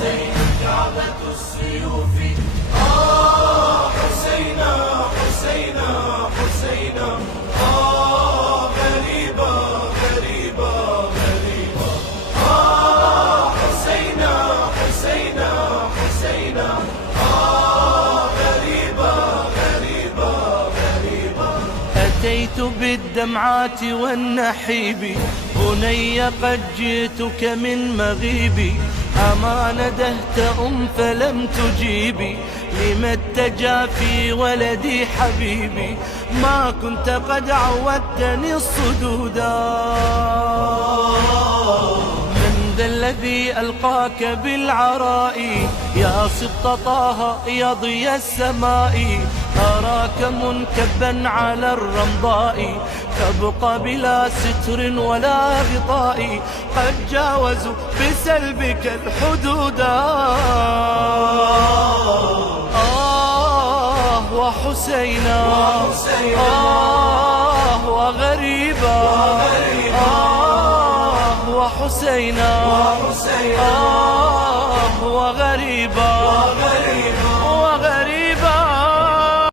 حسين كعبة السيوف. حسينا حسينا حسينا، غريبة غريبة غريبة. حسينا حسينا حسينا، غريبة غريبة غريبة. أتيت بالدمعات والنحيب، بني قد جئتك من مغيبي. أما ندهت فلم تجيبي، لم التجافي ولدي حبيبي. ما كنت قد عودتني الصدودا. من ذا الذي ألقاك بالعراء، يا سبط طه يا ضي السماء. أراك منكبا على الرمضاء، تبقى بلا ستر ولا غطاء. قد جاوزوا بسلبك الحدودا. وحسينا وغريبا. وحسينا وغريبا.